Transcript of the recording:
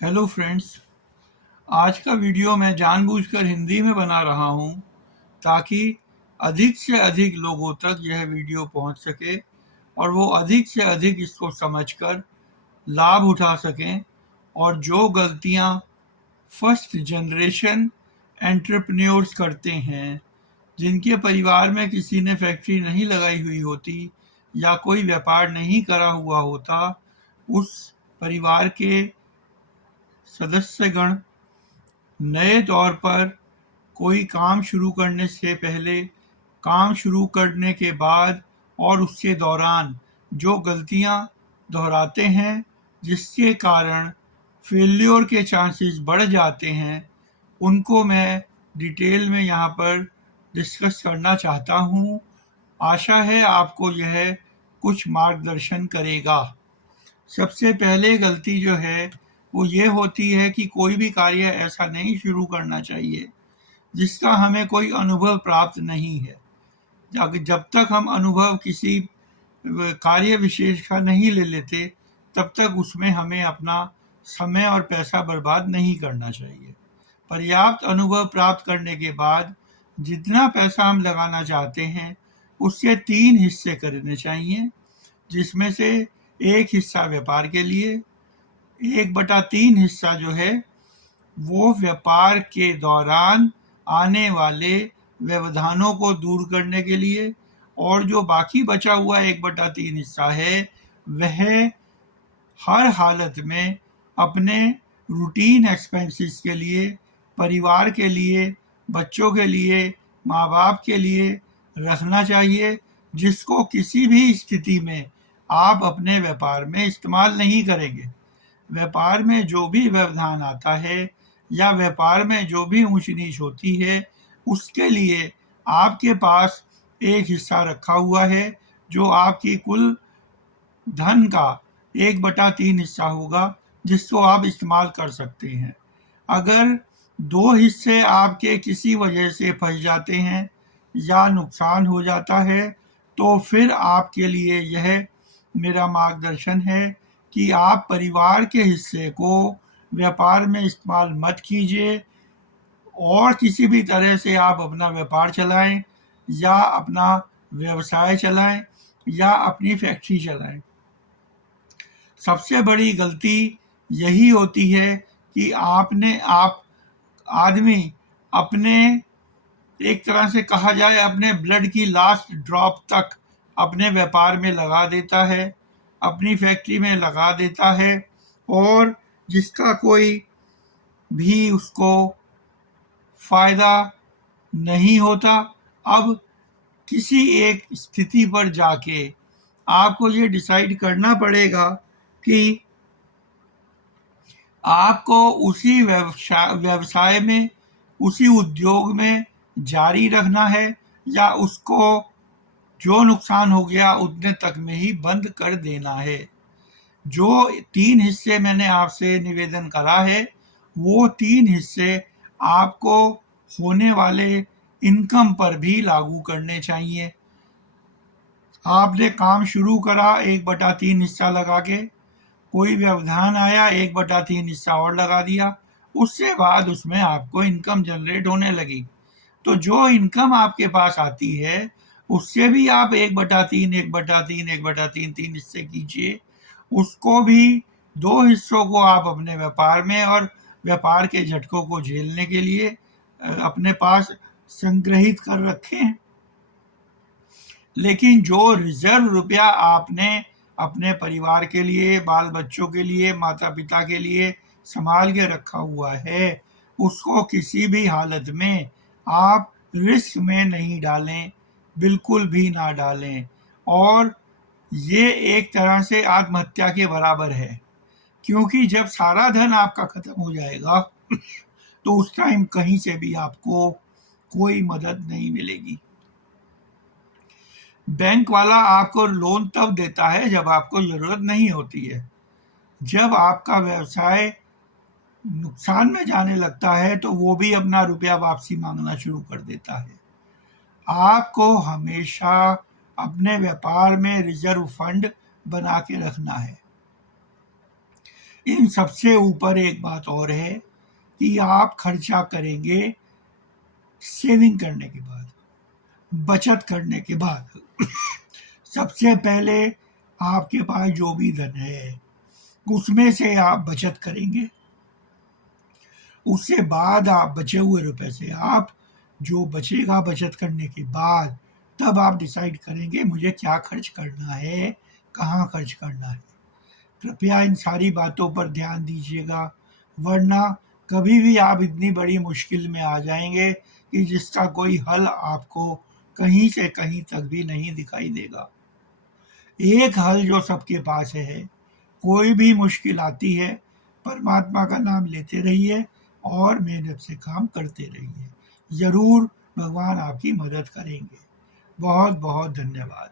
Hello friends. आज का video मैं जानबूझकर हिंदी में बना रहा हूँ ताकि अधिक से अधिक लोगों तक यह वीडियो पहुँच सके और वो अधिक से अधिक इसको समझकर लाभ उठा सकें और जो गलतियाँ फर्स्ट जनरेशन एंटरप्रेन्योर्स करते हैं, जिनके परिवार में किसी ने फैक्ट्री नहीं लगाई हुई होती या कोई व्यापार नहीं करा हुआ होता, उस परिवार के सदस्यगण नए तौर पर कोई काम शुरू करने से पहले, काम शुरू करने के बाद और उसके दौरान जो गलतियां दोहराते हैं, जिसके कारण फेल्योर के चांसेस बढ़ जाते हैं, उनको मैं डिटेल में यहाँ पर डिस्कस करना चाहता हूँ। आशा है आपको यह कुछ मार्गदर्शन करेगा। सबसे पहले गलती जो है वो ये होती है कि कोई भी कार्य ऐसा नहीं शुरू करना चाहिए जिसका हमें कोई अनुभव प्राप्त नहीं है। जब तक हम अनुभव किसी कार्य विशेष का नहीं ले लेते, तब तक उसमें हमें अपना समय और पैसा बर्बाद नहीं करना चाहिए। पर्याप्त अनुभव प्राप्त करने के बाद जितना पैसा हम लगाना चाहते हैं उसके 3 हिस्से करने चाहिए, जिसमें से एक हिस्सा व्यापार के लिए, 1/3 हिस्सा जो है वो व्यापार के दौरान आने वाले व्यवधानों को दूर करने के लिए, और जो बाकी बचा हुआ 1/3 हिस्सा है वह हर हालत में अपने रूटीन एक्सपेंसेस के लिए, परिवार के लिए, बच्चों के लिए, माँ बाप के लिए रखना चाहिए, जिसको किसी भी स्थिति में आप अपने व्यापार में इस्तेमाल नहीं करेंगे। व्यापार में जो भी व्यवधान आता है या व्यापार में जो भी ऊंच नीच होती है, उसके लिए आपके पास एक हिस्सा रखा हुआ है जो आपकी कुल धन का 1/3 हिस्सा होगा, जिसको आप इस्तेमाल कर सकते हैं। अगर 2 हिस्से आपके किसी वजह से फंस जाते हैं या नुकसान हो जाता है, तो फिर आपके लिए यह मेरा मार्गदर्शन है कि आप परिवार के हिस्से को व्यापार में इस्तेमाल मत कीजिए और किसी भी तरह से आप अपना व्यापार चलाएं या अपना व्यवसाय चलाएं या अपनी फैक्ट्री चलाएं। सबसे बड़ी गलती यही होती है कि आप आदमी अपने, एक तरह से कहा जाए, अपने ब्लड की लास्ट ड्रॉप तक अपने व्यापार में लगा देता है, अपनी फैक्ट्री में लगा देता है, और जिसका कोई भी उसको फायदा नहीं होता। अब किसी एक स्थिति पर जाके आपको ये डिसाइड करना पड़ेगा कि आपको उसी व्यवसाय में, उसी उद्योग में जारी रखना है या उसको जो नुकसान हो गया उतने तक में ही बंद कर देना है। जो 3 हिस्से मैंने आपसे निवेदन करा है, वो 3 हिस्से आपको होने वाले इनकम पर भी लागू करने चाहिए। आपने काम शुरू करा 1/3 हिस्सा लगा के, कोई व्यवधान आया 1/3 हिस्सा और लगा दिया, उससे बाद उसमें आपको इनकम जनरेट होने लगी। तो जो इनकम आपके पास आती है उससे भी आप 1/3 1/3 1/3 3 हिस्से कीजिए। उसको भी 2 हिस्सों को आप अपने व्यापार में और व्यापार के झटकों को झेलने के लिए अपने पास संग्रहित कर रखें। लेकिन जो रिजर्व रुपया आपने अपने परिवार के लिए, बाल बच्चों के लिए, माता पिता के लिए संभाल के रखा हुआ है, उसको किसी भी हालत में आप रिस्क में नहीं डालें, बिल्कुल भी ना डालें। और ये एक तरह से आत्महत्या के बराबर है, क्योंकि जब सारा धन आपका खत्म हो जाएगा तो उस टाइम कहीं से भी आपको कोई मदद नहीं मिलेगी। बैंक वाला आपको लोन तब देता है जब आपको जरूरत नहीं होती है। जब आपका व्यवसाय नुकसान में जाने लगता है तो वो भी अपना रुपया वापसी मांगना शुरू कर देता है। आपको हमेशा अपने व्यापार में रिजर्व फंड बना के रखना है। इन सबसे ऊपर एक बात और है कि आप खर्चा करेंगे सेविंग करने के बाद, बचत करने के बाद। सबसे पहले आपके पास जो भी धन है उसमें से आप बचत करेंगे, उससे बाद आप बचे हुए रुपए से आप जो बचेगा बचत करने के बाद, तब आप डिसाइड करेंगे मुझे क्या खर्च करना है, कहाँ खर्च करना है। कृपया इन सारी बातों पर ध्यान दीजिएगा, वरना कभी भी आप इतनी बड़ी मुश्किल में आ जाएंगे कि जिसका कोई हल आपको कहीं से कहीं तक भी नहीं दिखाई देगा। एक हल जो सबके पास है, कोई भी मुश्किल आती है परमात्मा का नाम लेते रहिए और मेहनत से काम करते रहिए, ज़रूर भगवान आपकी मदद करेंगे। बहुत बहुत धन्यवाद।